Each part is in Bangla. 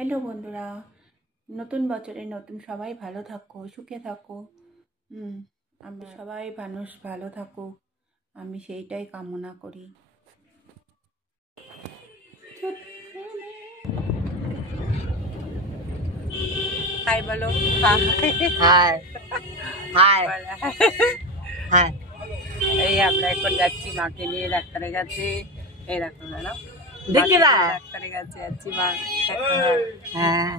হ্যালো বন্ধুরা, নতুন বছরে নতুন সবাই ভালো থাকো, সুখে থাকো। আমরা সবাই মানুষ ভালো থাকুক, আমি সেইটাই কামনা করি। হাই বলো। High high high. এই আমরা এখন যাচ্ছি মাকে নিয়ে ডাক্তারের কাছে। এই দেখো না, দেখি না ডাক্তারের কাছে যাচ্ছি মা। হ্যাঁ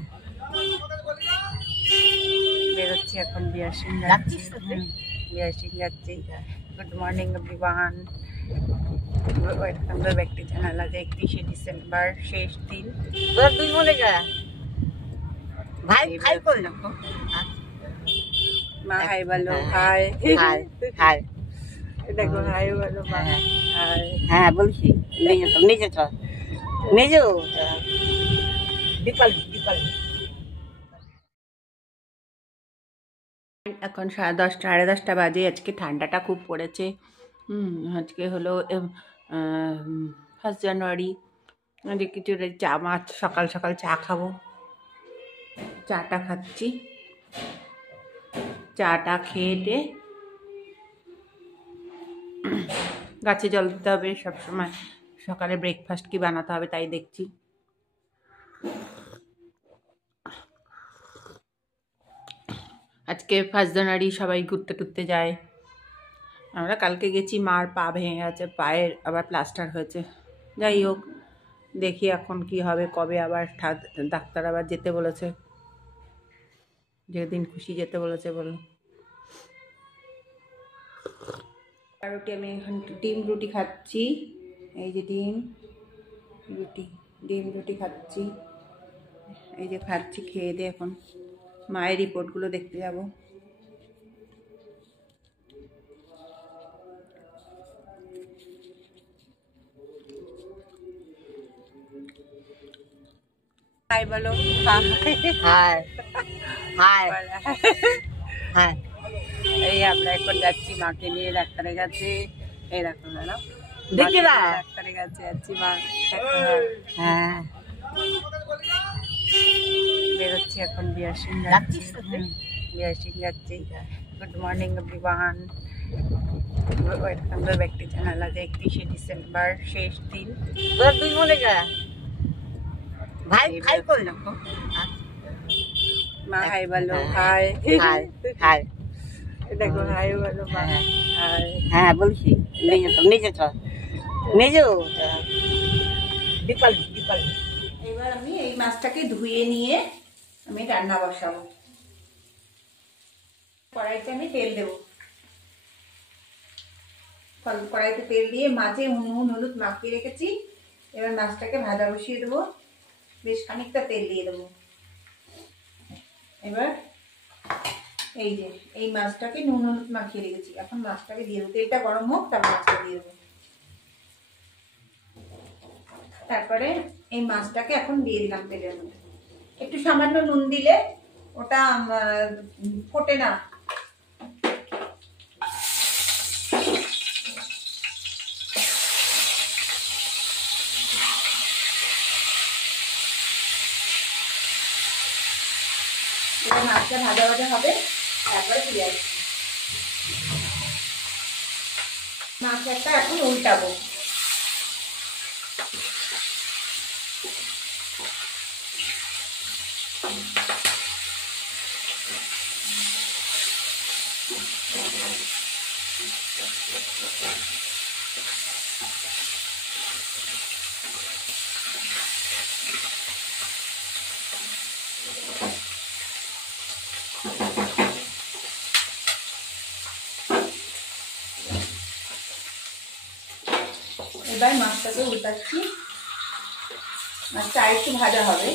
বেরোচ্ছি এখন, বিয়ার সিং যাচ্ছি। বিয়ার সিং যাচ্ছি। Good morning everyone, welcome to back to channel. आज 31 डिसेम्बर, शेष दिन। তোরা দুই বলে যা ভাই ভাই কই মা হাই বলো। হাই হাই হাই দেখো, হাই বলো মা। হাই। হ্যাঁ বলছি নিজে চল নিজেও দীপালি দীপালি। এখন 10:30 10:30 বাজে। আজকে ঠান্ডাটা খুব পড়েছে। আজকে হলো 1 জানুয়ারি। আজকে কিছু চা মাছ, সকাল সকাল চা খাবো। চাটা খাচ্ছি। চাটা খেয়ে গাছে জল দিতে হবে সবসময়। সকালে ব্রেকফাস্ট কি বানাতে হবে তাই দেখছি। আজকে 1 জানুয়ারি, সবাই ঘুরতে টুরতে যায়। আমরা কালকে গেছি, মার পা ভেঙে গেছে, পায়ের আবার প্লাস্টার হয়েছে। যাই হোক, দেখি এখন কি হবে, কবে আবার ডাক্তার আবার যেতে বলেছে, যেদিন খুশি যেতে বলেছে বলল। আর রুটি, আমি এখন ডিম রুটি খাচ্ছি। এই যে ডিম রুটি খাচ্ছি। এই যে খাচ্ছি, খেয়ে দিয়ে এখন মায়ের রিপোর্টগুলো দেখতে যাব। হাই বলো। High high high. এই আমরা এখন যাচ্ছি মাকে নিয়ে ডাক্তারের কাছে। এই দেখো না, দেখি না ডাক্তারের কাছে যাচ্ছি মা। হ্যাঁ বেরোচ্ছি এখন, বিয়ার সিং যাচ্ছি। বিয়ার সিং যাচ্ছি। Good morning everyone, welcome to back to channel. আজ 31 ডিসেম্বর, শেষ দিন। তোরা দুই বলে যা ভাই ভাই কই মা হাই বলো। হাই হাই হাই দেখো, হাই বলো মা। হাই। হ্যাঁ বলছি নিজে চল নিজেও দীপালি দীপালি। এবার আমি এই মাছটাকে ধুয়ে নিয়ে আমি রান্না বসাবো। কড়াইতে আমি তেল দেবো। কড়াইতে তেল দিয়ে মাছে নুন হলুদ মাখিয়ে রেখেছি। এবার মাছটাকে ভাজা বসিয়ে দেবো। বেশ খানিকটা তেল দিয়ে দেবো। এবার এই যে এই মাছটাকে নুন হলুদ মাখিয়ে রেখেছি, এখন মাছটাকে দিয়ে দেবো। তেলটা গরম হোক, তারপর মাছটা দিয়ে দেবো। তারপরে এই মাছটাকে এখন দিয়ে দিলাম তেলের মধ্যে। একটু সামান্য নুন দিলে ওটা ফোটে না। এবার মাছটা ভাজা ভাজা হবে, তারপরে ফিরে আসছি। মাছ একটা এখন উল্টাবো। এবার মাছটাকে উল্টাচ্ছি। মাছটা আরেকটু ভাজা হবে।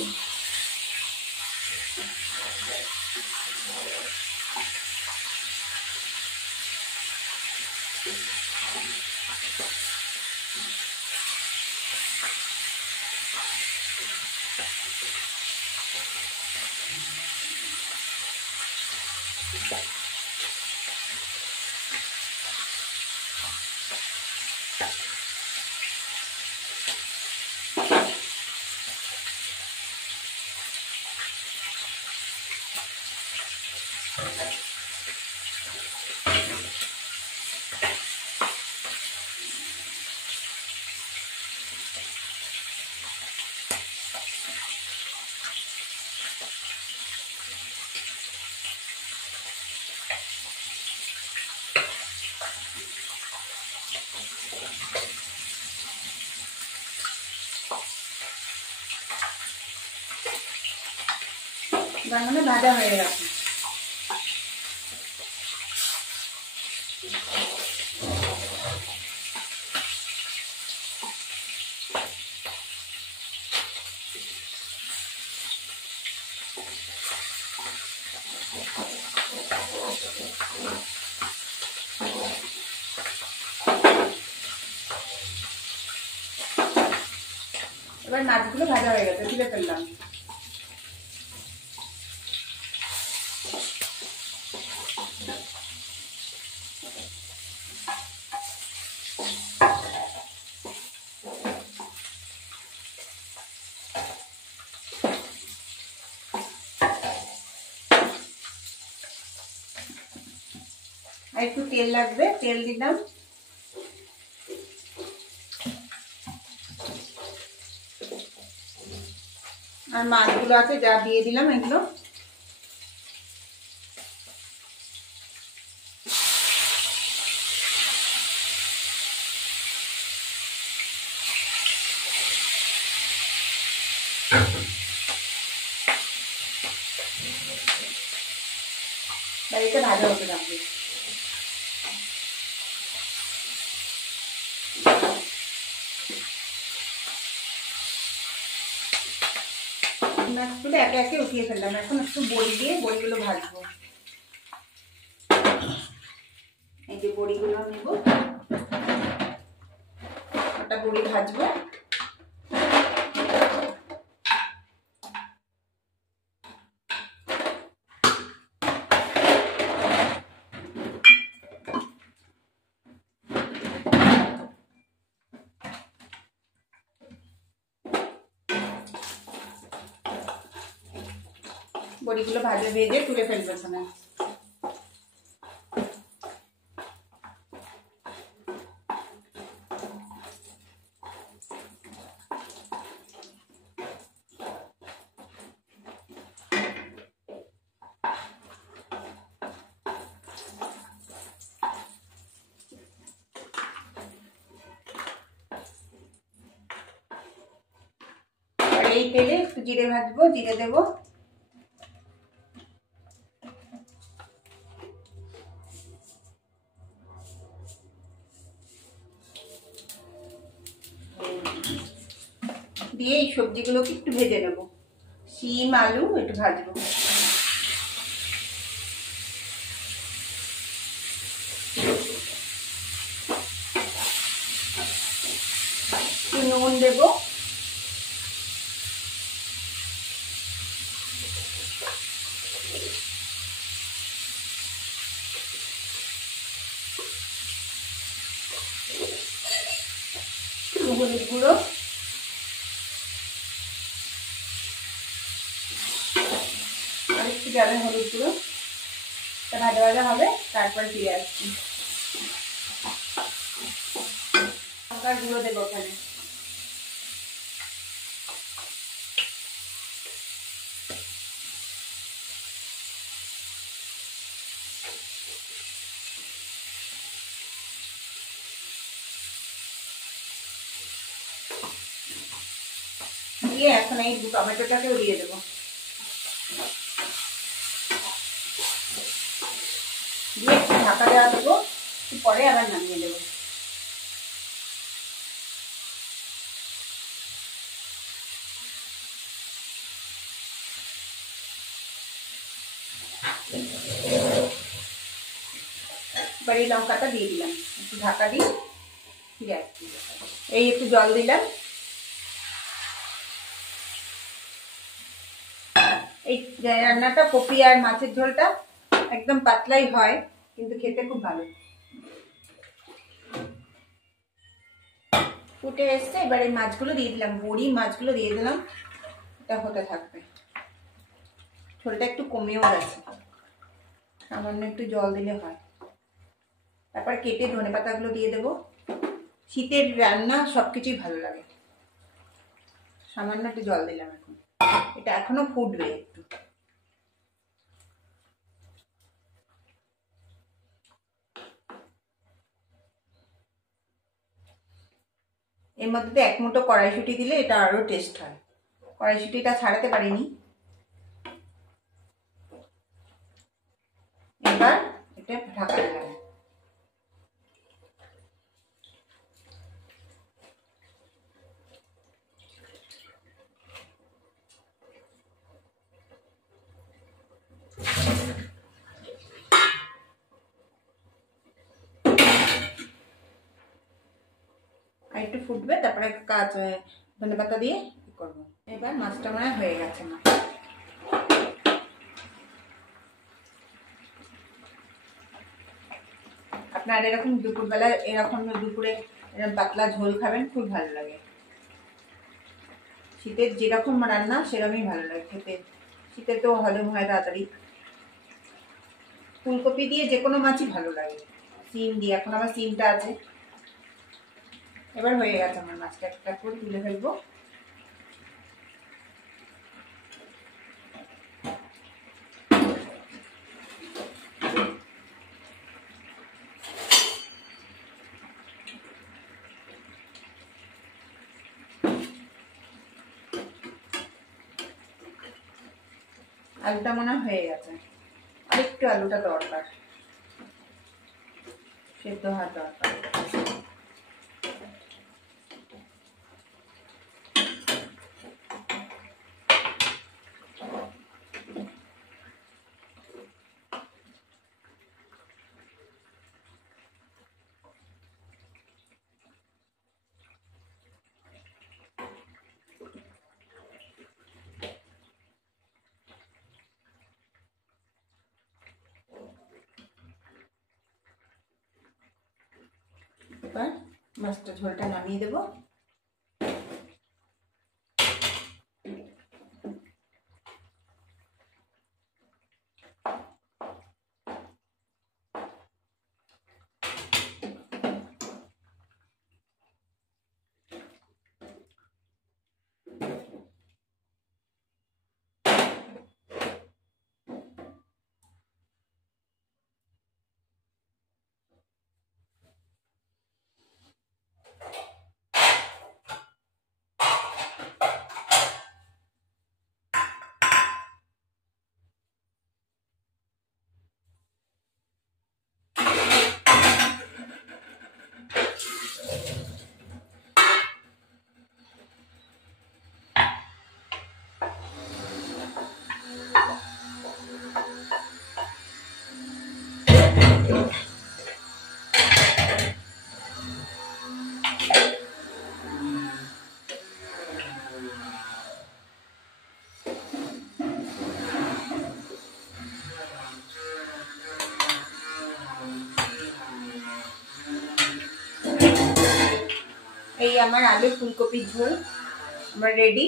তার মানে ভাজা হয়ে গেছে। এবার মাছগুলো ভাজা হয়ে গেছে, তুলে ফেললাম। আর একটু তেল লাগবে, তেল দিলাম। আর মাছগুলো আছে যা দিয়ে দিলাম এগুলো। বাড়িতে ভাজা হতে থাকবে। মাছগুলো একে একে উঠিয়ে ফেললাম। এখন একটু বড়ি দিয়ে বড়িগুলো ভাজবো। এই যে বড়িগুলো নেব, ওটা বড়ি ভাজবো। বড়িগুলো ভেজে তুলে ফেলবো এখানে। আর এই তেলে একটু জিরে ভাজবো, জিরে দেবো। দিয়ে এই সবজিগুলোকে একটু ভেজে নেব। শিম আলু একটু ভাজবো। একটু নুন দেবো। হলুদ গুঁড়ো। আর একটু যাবে হলুদ গুঁড়ো। ভাজা ভাজা হবে, তারপর ফিরে আসছি। লঙ্কার গুঁড়ো দেবো ওখানে। দিয়ে এখন এই টমেটোটাকেও দিয়ে দেবো। দিয়ে একটু ঢাকা দেওয়া দেবো, পরে আবার নামিয়ে দেবো। এবার এই লঙ্কাটা দিয়ে দিলাম, একটু ঢাকা দিই, ফিরে আসছি। এই একটু জল দিলাম। এই রান্নাটা কপি আর মাছের ঝোলটা একদম পাতলাই হয়, কিন্তু খেতে খুব ভালো। ফুটে এসছে, এবার এই মাছগুলো দিয়ে দিলাম, বড়ি মাছগুলো দিয়ে দিলাম। এটা হতে থাকবে। ঝোলটা একটু কমেও গেছে, সামান্য একটু জল দিলে হয়। তারপর কেটে ধনেপাতাগুলো দিয়ে দেবো। শীতের রান্না সবকিছুই ভালো লাগে। সামান্য একটু জল দিলাম। এখন এটা এখনো ফুটবে একটু। এর মধ্যে এক মুঠো কড়াইশুঁটি দিলে এটা আরো টেস্ট হয়। কড়াইশুঁটিটা ছাড়াতে পারিনি। এটা ঢাকা দিলাম। আর একটু ফুটবে, তারপরে ধনে পাতা দিয়ে করবো। এবার মাছটা মনে হয়ে গেছে না। আপনার এরকম দুপুরবেলা দুপুরে এরকম পাতলা ঝোল খাবেন, খুব ভালো লাগে। শীতের যেরকম রান্না সেরকমই ভালো লাগে খেতে। শীতে তো হজম হয় তাড়াতাড়ি। ফুলকপি দিয়ে যে কোনো মাছই ভালো লাগে, সিম দিয়ে। এখন আমার সিমটা আছে। এবার হয়ে গেছে আমার মাছটা, একটা করে তুলে ফেলবো। আলুটা মনে হয়ে গেছে, আর একটু আলুটা দরকার, সেদ্ধ হওয়ার দরকার। এবার মাছটা ঝোলটা নামিয়ে দেবো। এই আমার আলু ফুলকপির ঝোল আমার রেডি।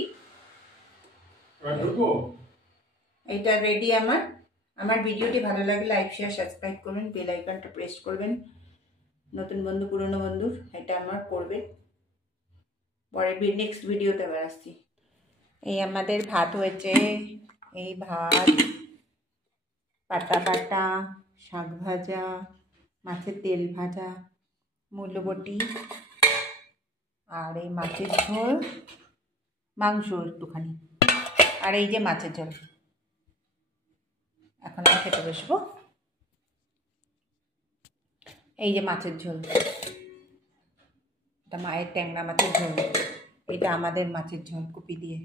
এইটা রেডি আমার। আমার ভিডিওটি ভালো লাগলে লাইক শেয়ার সাবস্ক্রাইব করবেন, বেল আইকনটা প্রেস করবেন। নতুন বন্ধু পুরনো বন্ধু এটা আমার করবেন। পরের নেক্সট ভিডিওতে আবার আসছি। এই আমাদের ভাত হয়েছে, এই ভাত, পাতা বাটা, শাক ভাজা, মাছের তেল ভাজা, মূলবটি, আর এই মাছের ঝোল, মাংস একটুখানি, আর এই যে মাছের ঝোল। এখন আমি খেতে বসবো। এই যে মাছের ঝোল, এটা মায়ের ট্যাংরা মাছের ঝোল, এটা আমাদের মাছের ঝোল কপি দিয়ে।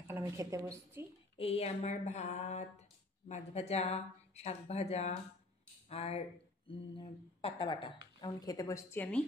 এখন আমি খেতে বসছি। এই আমার ভাত, মাছ ভাজা, শাক ভাজা, আর পাতা বাটা। এখন খেতে বসছি আমি।